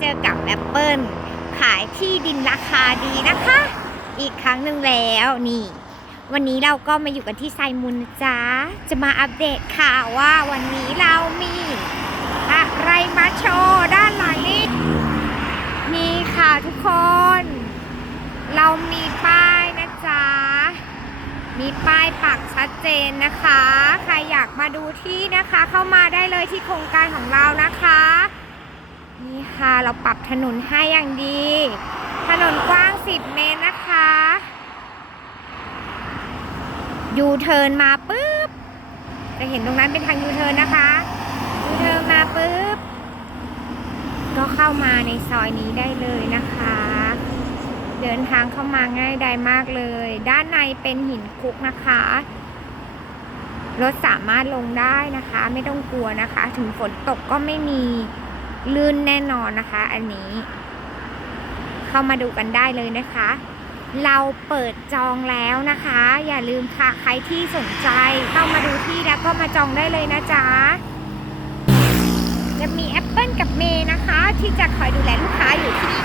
เจอกับแอปเปิลขายที่ดินราคาดีนะคะ อีกครั้งหนึ่งแล้วนี่ วันนี้เราก็มาอยู่กันที่ไซมุนนะจ๊ะจะมาอัปเดตข่าวว่าวันนี้เรามีอะไรมาโชว์ด้านหลังนี้นี่ค่ะทุกคน เรามีป้ายนะจ๊ะมีป้ายปักชัดเจนนะคะ ใครอยากมาดูที่นะคะ เข้ามาได้เลยที่โครงการของเรานะคะ นี่ค่ะเราปรับถนนให้อย่างดี ถนนกว้าง 10 เมตรนะคะยูเทิร์นมาปุ๊บจะเห็นตรงนั้นเป็นทางยูเทิร์นนะคะยูเทิร์นมาปุ๊บก็เข้ามาในซอยนี้ได้เลยนะคะ เดินทางเข้ามาง่ายดายมากเลย ด้านในเป็นหินคลุกนะคะรถสามารถลงได้นะคะ ไม่ต้องกลัวนะคะ ถึงฝนตกก็ไม่มี ลื่นแน่นอนนะคะ อันนี้ เข้ามาดูกันได้เลยนะคะ เราเปิดจองแล้วนะคะ อย่าลืมค่ะ ใครที่สนใจเข้ามาดูที่แล้วก็มาจองได้เลยนะจ๊ะจะมีแอปเปิลกับเมย์นะคะ ที่จะคอยดูแลลูกค้าอยู่ที่นี่